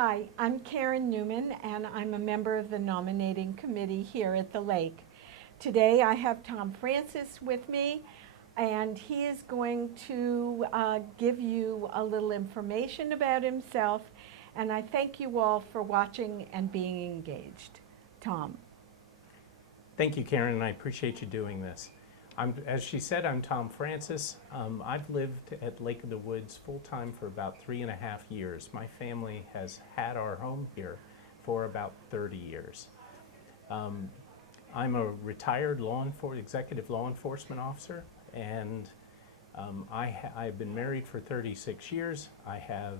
Hi, I'm Karen Newman, and I'm a member of the nominating committee here at the Lake. Today I have Tom Francis with me, and he is going to give you a little information about himself, and I thank you all for watching and being engaged. Tom. Thank you, Karen, and I appreciate you doing this. As she said, I'm Tom Francis. I've lived at Lake of the Woods full-time for about 3.5 years. My family has had our home here for about 30 years. I'm a retired executive law enforcement officer, and I've been married for 36 years. I have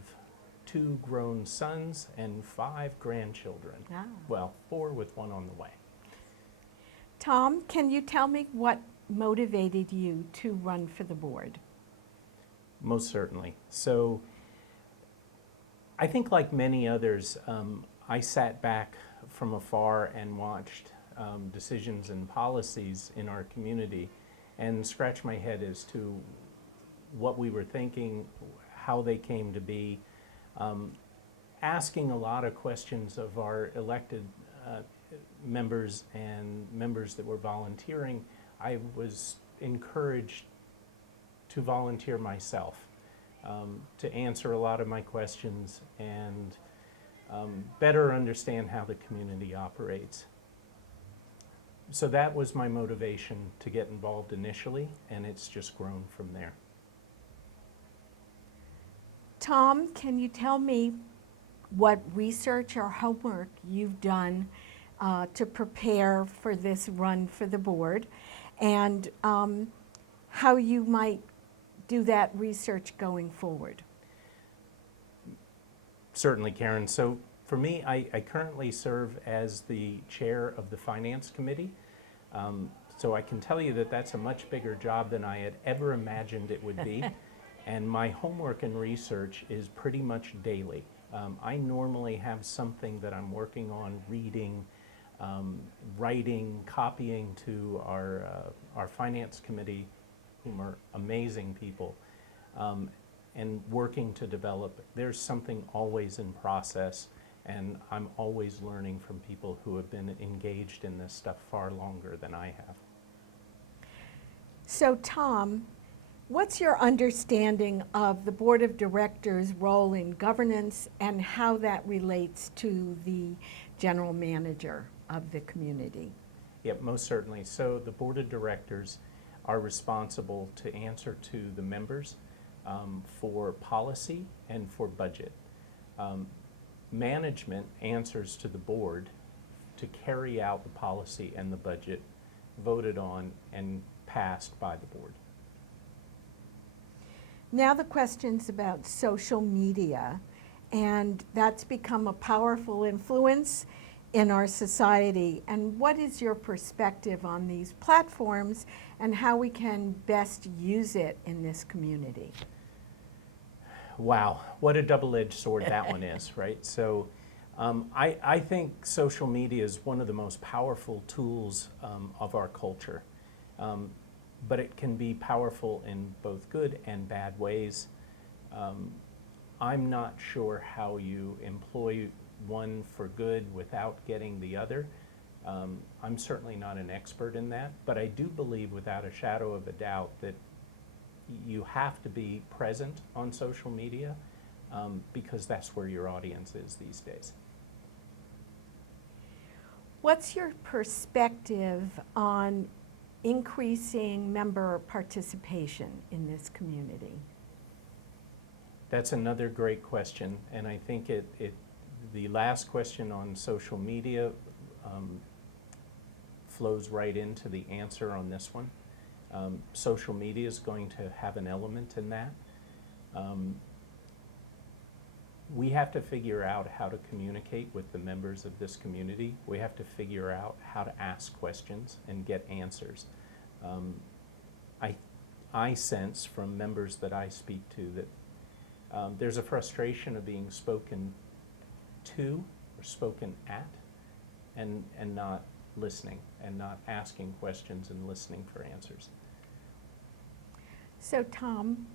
2 grown sons and 5 grandchildren. Ah. Well, 4 with 1 on the way. Tom, can you tell me what motivated you to run for the board? Most certainly. So I think like many others, I sat back from afar and watched decisions and policies in our community and scratched my head as to what we were thinking, how they came to be, asking a lot of questions of our elected members and members that were volunteering. I was encouraged to volunteer myself, to answer a lot of my questions and better understand how the community operates. So that was my motivation to get involved initially, and it's just grown from there. Tom, can you tell me what research or homework you've done to prepare for this run for the board, and how you might do that research going forward? Certainly, Karen. So for me, I currently serve as the chair of the Finance Committee. So I can tell you that that's a much bigger job than I had ever imagined it would be. And my homework and research is pretty much daily. I normally have something that I'm working on, reading, writing, copying to our Finance Committee, whom are amazing people, and working to develop. There's something always in process, and I'm always learning from people who have been engaged in this stuff far longer than I have. So Tom, what's your understanding of the Board of Directors' role in governance and how that relates to the general manager of the community? Yep, most certainly. So the Board of Directors are responsible to answer to the members for policy and for budget. Management answers to the board to carry out the policy and the budget voted on and passed by the board. Now the question's about social media, and that's become a powerful influence in our society. And what is your perspective on these platforms and how we can best use it in this community? Wow, what a double-edged sword that one is, right? So I think social media is one of the most powerful tools of our culture. But it can be powerful in both good and bad ways. I'm not sure how you employ one for good without getting the other. I'm certainly not an expert in that, but I do believe without a shadow of a doubt that you have to be present on social media because that's where your audience is these days. What's your perspective on increasing member participation in this community? That's another great question, and I think the last question on social media flows right into the answer on this one. Social media is going to have an element in that. We have to figure out how to communicate with the members of this community. We have to figure out how to ask questions and get answers. I sense from members that I speak to that there's a frustration of being spoken to or spoken at and not listening and not asking questions and listening for answers. So Tom,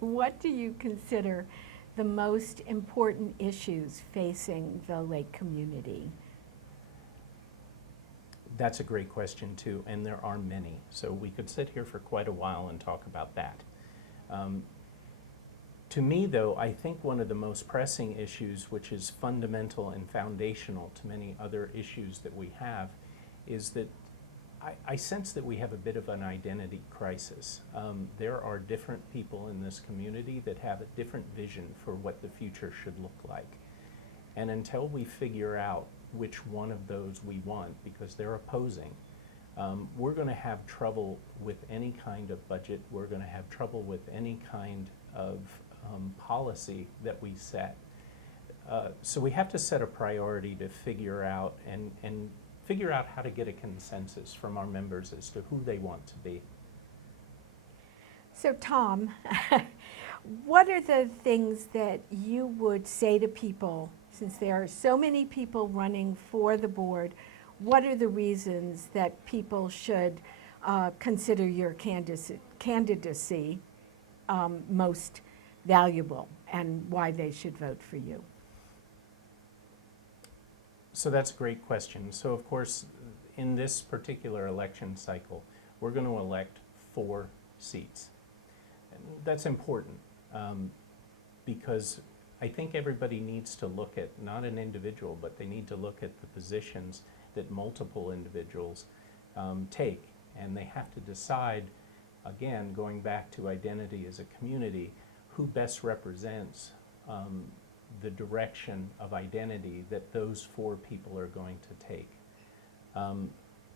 what do you consider the most important issues facing the lake community? That's a great question too, and there are many. So we could sit here for quite a while and talk about that. To me, though, I think one of the most pressing issues, which is fundamental and foundational to many other issues that we have, is that I sense that we have a bit of an identity crisis. There are different people in this community that have a different vision for what the future should look like. And until we figure out which one of those we want, because they're opposing, we're going to have trouble with any kind of budget. We're going to have trouble with any kind of policy that we set. So we have to set a priority to figure out and figure out how to get a consensus from our members as to who they want to be. So Tom, what are the things that you would say to people, since there are so many people running for the board, what are the reasons that people should consider your candidacy most valuable and why they should vote for you? So that's a great question. So of course, in this particular election cycle, we're going to elect 4 seats. And that's important because I think everybody needs to look at not an individual, but they need to look at the positions that multiple individuals take. And they have to decide, again, going back to identity as a community, who best represents the direction of identity that those 4 people are going to take.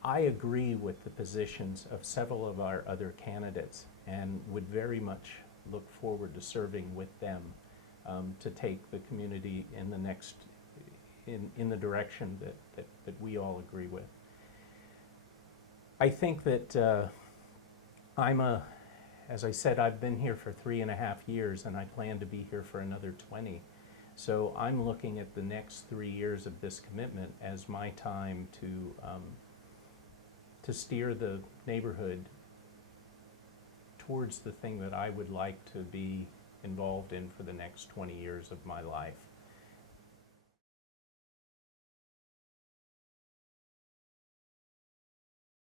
I agree with the positions of several of our other candidates and would very much look forward to serving with them to take the community in the next, in the direction that we all agree with. I think that as I said, I've been here for 3.5 years and I plan to be here for another 20. So I'm looking at the next 3 years of this commitment as my time to steer the neighborhood towards the thing that I would like to be involved in for the next 20 years of my life.